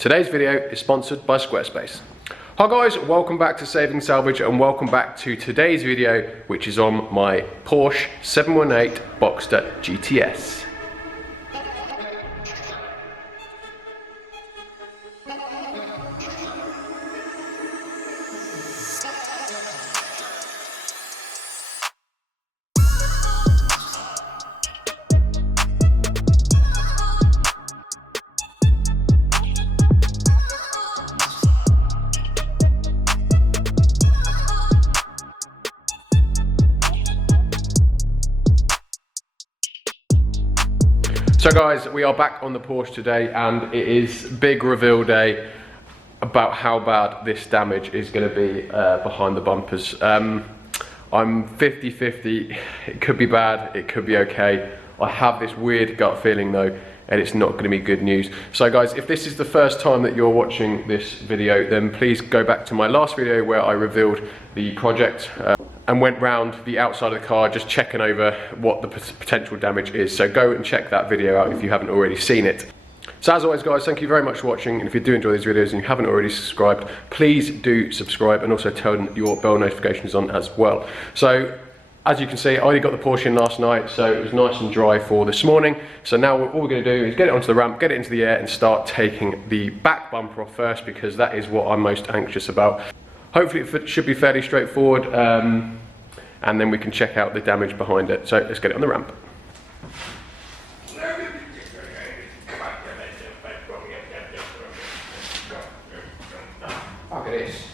Today's video is sponsored by Squarespace. Hi guys, welcome back to Saving Salvage and welcome back to today's video, which is on my Porsche 718 Boxster GTS. So guys, we are back on the Porsche today and it is big reveal day about how bad this damage is going to be behind the bumpers. I'm 50-50, it could be bad, it could be okay. I have this weird gut feeling though, and it's not going to be good news. So guys, if this is the first time that you're watching this video, then please go back to my last video where I revealed the project and went round the outside of the car just checking over what the potential damage is. So go and check that video out if you haven't already seen it. So as always guys, thank you very much for watching, and if you do enjoy these videos and you haven't already subscribed, please do subscribe and also turn your bell notifications on as well. So as you can see, I only got the Porsche in last night, so it was nice and dry for this morning. So now all we're going to do is get it onto the ramp, get it into the air and start taking the back bumper off first, because that is what I'm most anxious about. Hopefully it should be fairly straightforward, and then we can check out the damage behind it. So let's get it on the ramp. Look at this.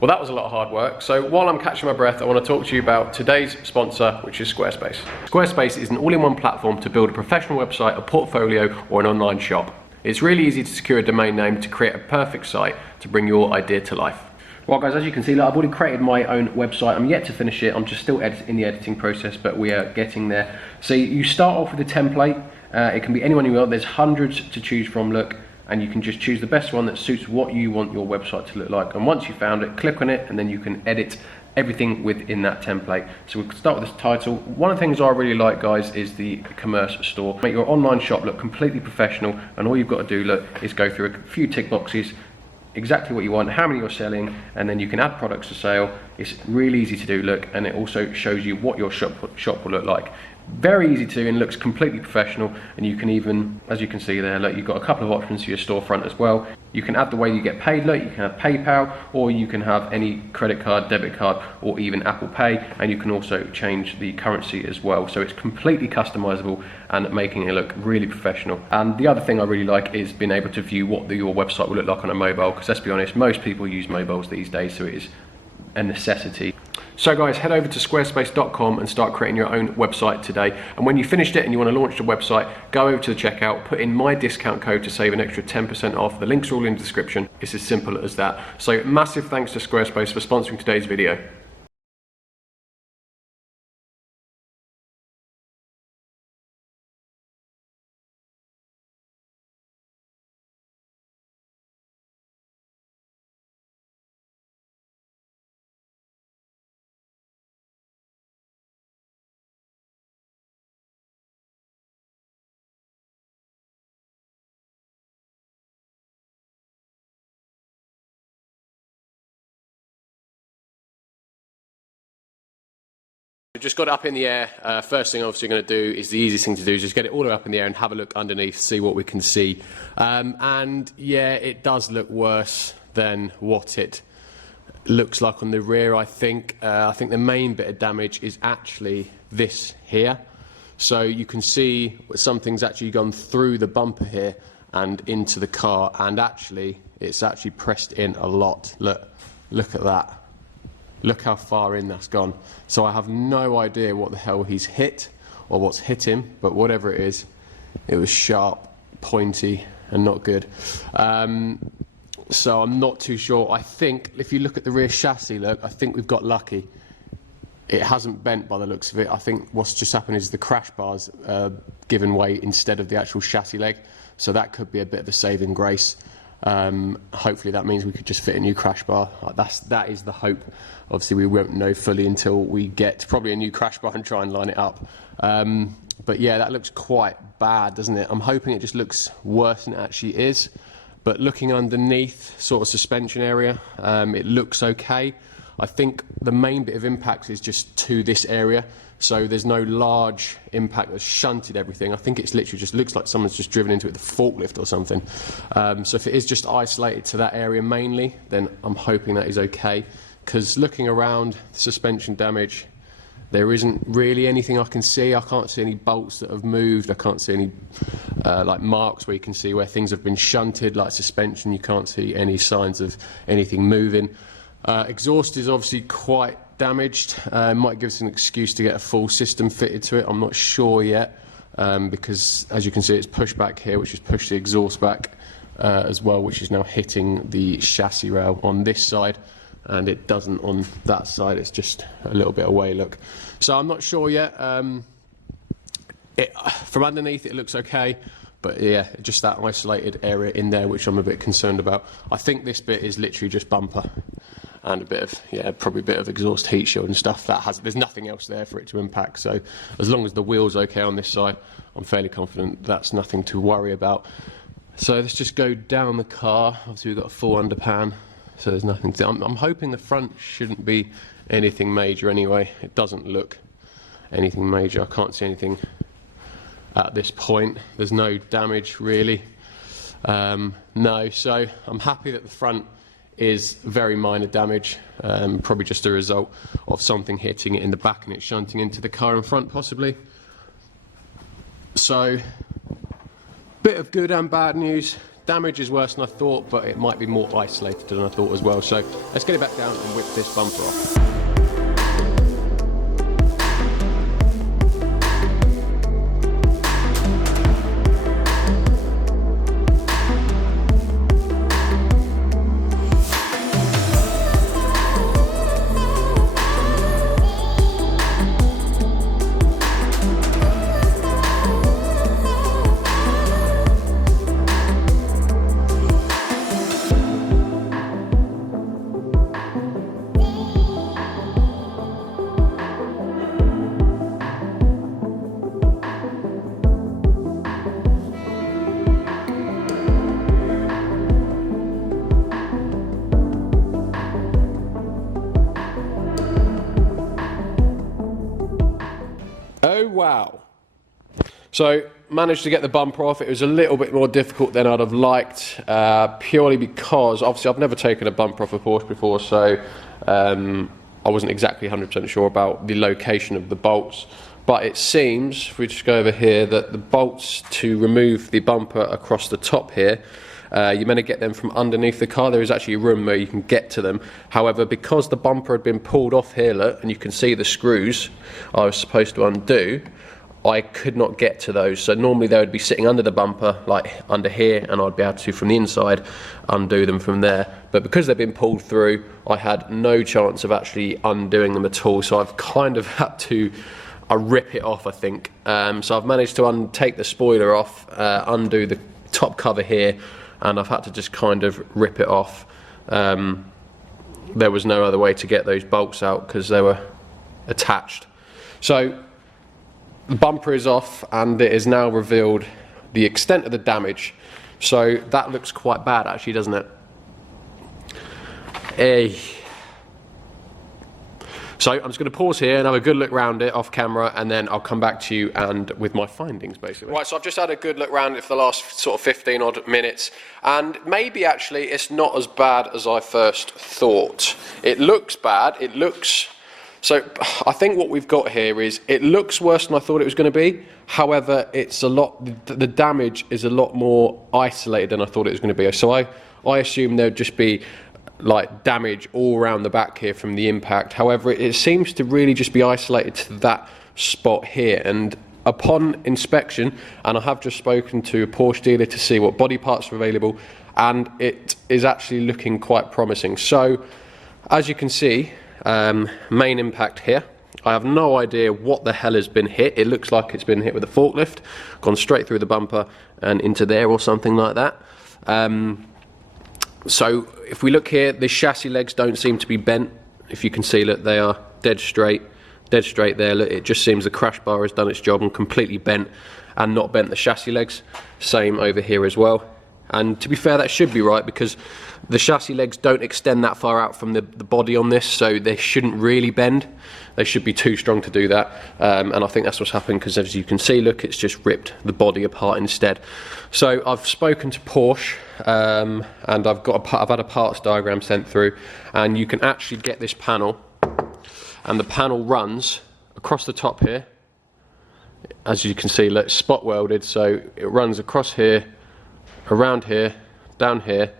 Well, that was a lot of hard work. So while I'm catching my breath, I want to talk to you about today's sponsor, which is Squarespace. Squarespace is an all-in-one platform to build a professional website, a portfolio, or an online shop. It's really easy to secure a domain name to create a perfect site to bring your idea to life. Well guys, as you can see, I've already created my own website. I'm yet to finish it. I'm just still in the editing process, but we are getting there. So you start off with a template. It can be anyone you want. There's hundreds to choose from, look. And you can just choose the best one that suits what you want your website to look like. And once you've found it, click on it and then you can edit everything within that template. So we'll start with this title. One of the things I really like, guys, is the commerce store. Make your online shop look completely professional, and all you've got to do, look, is go through a few tick boxes, exactly what you want, how many you're selling, and then you can add products to sale. It's really easy to do, look, and it also shows you what your shop will look like. Very easy to do and looks completely professional, and you can even, as you can see there, look, you've got a couple of options for your storefront as well. You can add the way you get paid, look, you can have PayPal, or you can have any credit card, debit card, or even Apple Pay, and you can also change the currency as well. So it's completely customizable and making it look really professional. And the other thing I really like is being able to view what your website will look like on a mobile, because let's be honest, most people use mobiles these days, so it is a necessity. So guys, head over to squarespace.com and start creating your own website today. And when you finished it and you want to launch the website, go over to the checkout, put in my discount code to save an extra 10% off. The links are all in the description. It's as simple as that. So massive thanks to Squarespace for sponsoring today's video. Just got it up in the air. First thing obviously going to do is the easiest thing to do is just get it all the way up in the air and have a look underneath, see what we can see. And yeah, it does look worse than what it looks like on the rear, I think. I think the main bit of damage is actually this here. So you can see something's actually gone through the bumper here and into the car, and actually it's actually pressed in a lot. Look at that. Look how far in that's gone. So I have no idea what the hell he's hit or what's hit him, but whatever it is, it was sharp, pointy, and not good. So I'm not too sure. I think if you look at the rear chassis, look, I think we've got lucky. It hasn't bent by the looks of it. I think what's just happened is the crash bars given way instead of the actual chassis leg. So that could be a bit of a saving grace. Hopefully that means we could just fit a new crash bar. That is the hope. Obviously we won't know fully until we get probably a new crash bar and try and line it up. But yeah, that looks quite bad, doesn't it? I'm hoping it just looks worse than it actually is. But looking underneath, sort of suspension area, it looks okay. I think the main bit of impact is just to this area. So there's no large impact that's shunted everything. I think it's literally just looks like someone's just driven into it with a forklift or something. So if it is just isolated to that area mainly, then I'm hoping that is okay. Because looking around, suspension damage, there isn't really anything I can see. I can't see any bolts that have moved. I can't see any like marks where you can see where things have been shunted, like suspension. You can't see any signs of anything moving. Exhaust is obviously quite damaged. Might give us an excuse to get a full system fitted to it. I'm not sure yet, because as you can see, it's pushed back here, which has pushed the exhaust back as well, which is now hitting the chassis rail on this side. And it doesn't on that side, it's just a little bit away, look. So I'm not sure yet. From underneath it looks okay, but yeah, just that isolated area in there which I'm a bit concerned about. I think this bit is literally just bumper and a bit of, yeah, probably a bit of exhaust heat shield and stuff. There's nothing else there for it to impact, so as long as the wheel's okay on this side, I'm fairly confident that's nothing to worry about. So let's just go down the car. Obviously we've got a full underpan. So there's nothing to, I'm hoping the front shouldn't be anything major anyway. It doesn't look anything major. I can't see anything at this point. There's no damage really. No, so I'm happy that the front is very minor damage. Probably just a result of something hitting it in the back and it shunting into the car in front possibly. So, bit of good and bad news. Damage is worse than I thought, but it might be more isolated than I thought as well. So let's get it back down and whip this bumper off. Oh wow. So managed to get the bumper off. It was a little bit more difficult than I'd have liked, purely because obviously I've never taken a bumper off a Porsche before, so I wasn't exactly 100% sure about the location of the bolts. But it seems, if we just go over here, that the bolts to remove the bumper across the top here, you're meant to get them from underneath the car. There is actually a room where you can get to them. However, because the bumper had been pulled off here, look, and you can see the screws I was supposed to undo, I could not get to those. So normally they would be sitting under the bumper, like under here, and I'd be able to, from the inside, undo them from there. But because they've been pulled through, I had no chance of actually undoing them at all. So I've kind of had to rip it off, I think. So I've managed to take the spoiler off, undo the top cover here, and I've had to just kind of rip it off. There was no other way to get those bolts out because they were attached. So the bumper is off and it is now revealed the extent of the damage. So that looks quite bad actually, doesn't it? So I'm just going to pause here and have a good look around it off camera, and then I'll come back to you and with my findings basically. Right, so I've just had a good look around it for the last sort of 15 odd minutes, and maybe actually it's not as bad as I first thought. It looks bad, it looks... So I think what we've got here is, it looks worse than I thought it was going to be. However, it's a lot, the damage is a lot more isolated than I thought it was going to be. So I assume there'd just be like damage all around the back here from the impact. However, it seems to really just be isolated to that spot here, and upon inspection, and I have just spoken to a Porsche dealer to see what body parts are available, and it is actually looking quite promising. So as you can see, main impact here. I have no idea what the hell has been hit. It looks like it's been hit with a forklift, gone straight through the bumper and into there or something like that. So if we look here, the chassis legs don't seem to be bent. If you can see, look, they are dead straight there. Look, it just seems the crash bar has done its job and completely bent and not bent the chassis legs. Same over here as well. And to be fair, that should be right, because the chassis legs don't extend that far out from the body on this, so they shouldn't really bend. They should be too strong to do that, and I think that's what's happened, because as you can see, look, it's just ripped the body apart instead. So I've spoken to Porsche, and I've had a parts diagram sent through, and you can actually get this panel, and the panel runs across the top here. As you can see, look, it's spot welded, so it runs across here, around here, down here,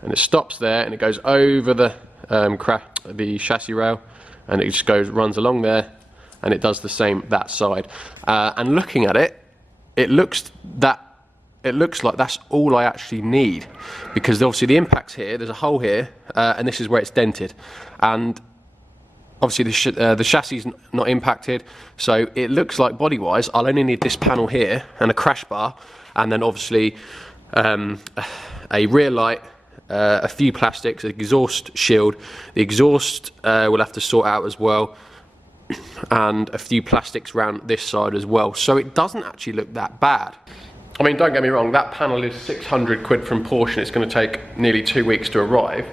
and it stops there, and it goes over the chassis rail, and it just runs along there, and it does the same that side. And looking at it, it looks like that's all I actually need, because obviously the impact's here, there's a hole here, and this is where it's dented, and obviously the chassis is not impacted, so it looks like body-wise I'll only need this panel here and a crash bar, and then obviously a rear light, a few plastics, an exhaust shield. The exhaust we'll have to sort out as well, and a few plastics around this side as well. So it doesn't actually look that bad. I mean, don't get me wrong, that panel is 600 quid from Porsche, and it's going to take nearly 2 weeks to arrive.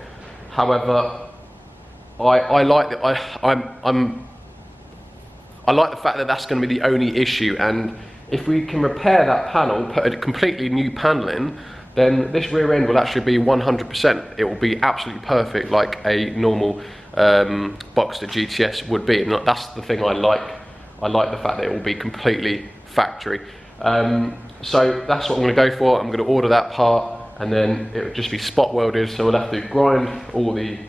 However, I like the fact that that's going to be the only issue, and if we can repair that panel, put a completely new panel in, then this rear end will actually be 100%. It will be absolutely perfect, like a normal Boxster GTS would be. And that's the thing I like. I like the fact that it will be completely factory. So that's what I'm going to go for. I'm going to order that part, and then it will just be spot welded. So we'll have to grind all the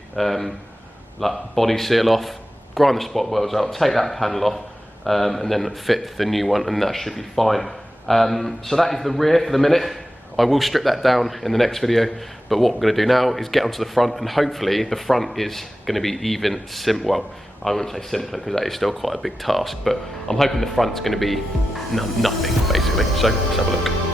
like body seal off, grind the spot welds out, take that panel off, and then fit the new one, and that should be fine. So that is the rear for the minute. I will strip that down in the next video, but what we're going to do now is get onto the front, and hopefully the front is going to be even simpler. Well, I wouldn't say simpler, because that is still quite a big task, but I'm hoping the front's going to be nothing basically. So let's have a look.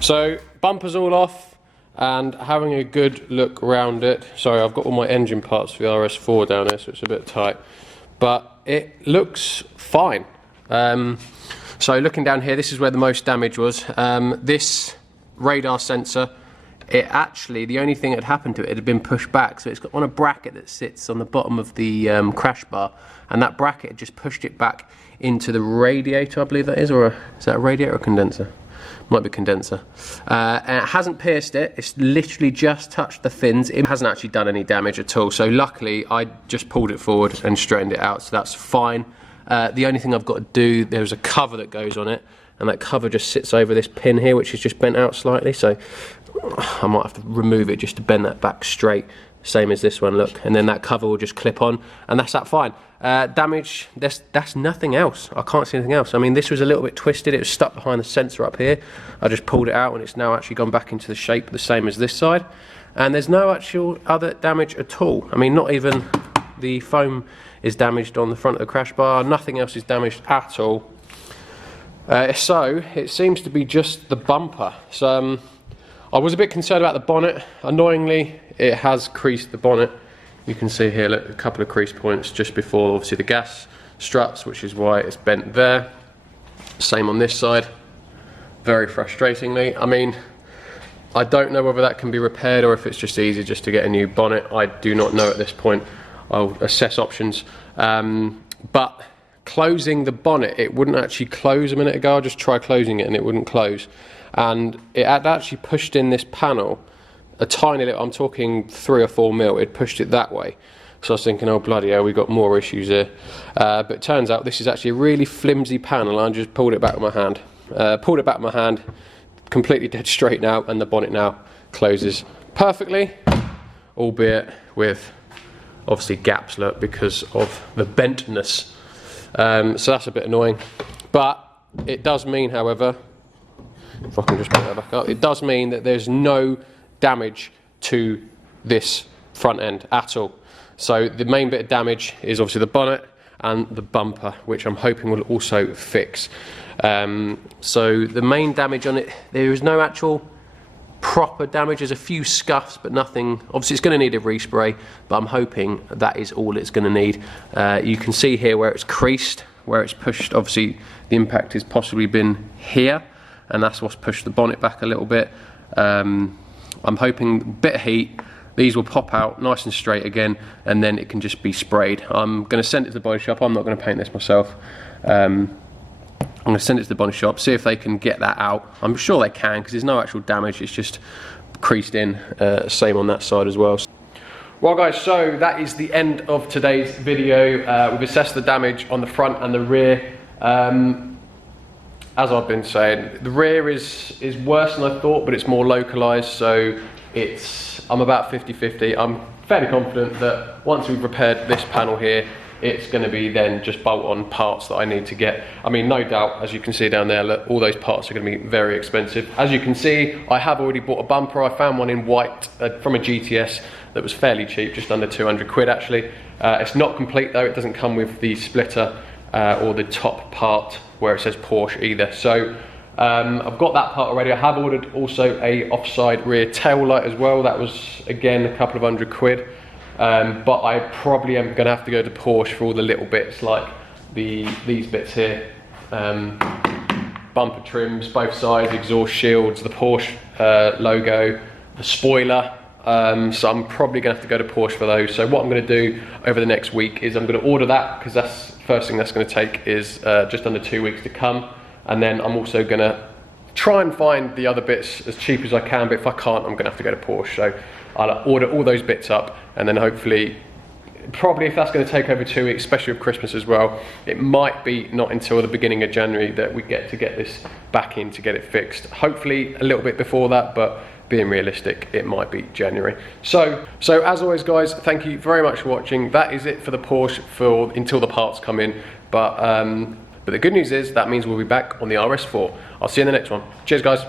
So bumper's all off, and having a good look around it. Sorry, I've got all my engine parts for the RS4 down there, so it's a bit tight, but it looks fine. So looking down here, this is where the most damage was. This radar sensor, it actually, the only thing that had happened to it had been pushed back, so it's got on a bracket that sits on the bottom of the crash bar, and that bracket had just pushed it back into the radiator, I believe that is, or is that a radiator or a condenser? Might be condenser. And it hasn't pierced it, it's literally just touched the fins. It hasn't actually done any damage at all, so luckily I just pulled it forward and straightened it out, so that's fine. The only thing I've got to do, there's a cover that goes on it, and that cover just sits over this pin here, which is just bent out slightly, so I might have to remove it just to bend that back straight, same as this one, look, and then that cover will just clip on, and that's that fine. Damage, that's nothing else. I can't see anything else. I mean, this was a little bit twisted, it was stuck behind the sensor up here. I just pulled it out, and it's now actually gone back into the shape the same as this side, and there's no actual other damage at all. I mean, not even the foam is damaged on the front of the crash bar, nothing else is damaged at all. So it seems to be just the bumper. So I was a bit concerned about the bonnet. Annoyingly, it has creased the bonnet. You can see here, look, a couple of crease points just before obviously the gas struts, which is why it's bent there. Same on this side. Very frustratingly. I mean, I don't know whether that can be repaired or if it's just easy just to get a new bonnet. I do not know at this point. I'll assess options. But closing the bonnet, it wouldn't actually close a minute ago. I just tried closing it and it wouldn't close. And it had actually pushed in this panel a tiny little, I'm talking 3 or 4 mil, it pushed it that way. So I was thinking, oh bloody hell, we've got more issues here. But it turns out this is actually a really flimsy panel. I just pulled it back with my hand. Completely dead straight now, and the bonnet now closes perfectly, albeit with obviously gaps, look, because of the bentness. So that's a bit annoying. But it does mean, however, if I can just put that back up, it does mean that there's no damage to this front end at all. So the main bit of damage is obviously the bonnet and the bumper, which I'm hoping will also fix. So the main damage on it, there is no actual proper damage. There's a few scuffs, but nothing. Obviously it's going to need a respray, but I'm hoping that is all it's going to need. You can see here where it's creased, where it's pushed. Obviously the impact has possibly been here, and that's what's pushed the bonnet back a little bit. I'm hoping a bit of heat, these will pop out nice and straight again, and then it can just be sprayed. I'm going to send it to the body shop. I'm not going to paint this myself. I'm going to send it to the body shop, see if they can get that out. I'm sure they can, because there's no actual damage, it's just creased in. Same on that side as well. Well guys, so that is the end of today's video. We've assessed the damage on the front and the rear. As I've been saying, the rear is worse than I thought, but it's more localized, so I'm about 50-50. I'm fairly confident that once we've repaired this panel here, it's going to be then just bolt-on parts that I need to get. I mean, no doubt, as you can see down there, look, all those parts are going to be very expensive. As you can see, I have already bought a bumper. I found one in white from a GTS that was fairly cheap, just under 200 quid actually. It's not complete though, it doesn't come with the splitter or the top part where it says Porsche either. So I've got that part already. I have ordered also a offside rear tail light as well. That was again a couple of hundred quid. But I probably am going to have to go to Porsche for all the little bits like these bits here. Bumper trims, both sides, exhaust shields, the Porsche logo, the spoiler. So I'm probably going to have to go to Porsche for those. So what I'm going to do over the next week is I'm going to order that, because that's the first thing that's going to take is just under 2 weeks to come. And then I'm also going to try and find the other bits as cheap as I can, but if I can't, I'm going to have to go to Porsche. So I'll order all those bits up, and then hopefully, probably if that's going to take over 2 weeks, especially with Christmas as well, it might be not until the beginning of January that we get this back in to get it fixed. Hopefully a little bit before that, but being realistic, it might be January. So as always guys, thank you very much for watching. That is it for the Porsche until the parts come in. But the good news is that means we'll be back on the RS4. I'll see you in the next one. Cheers guys.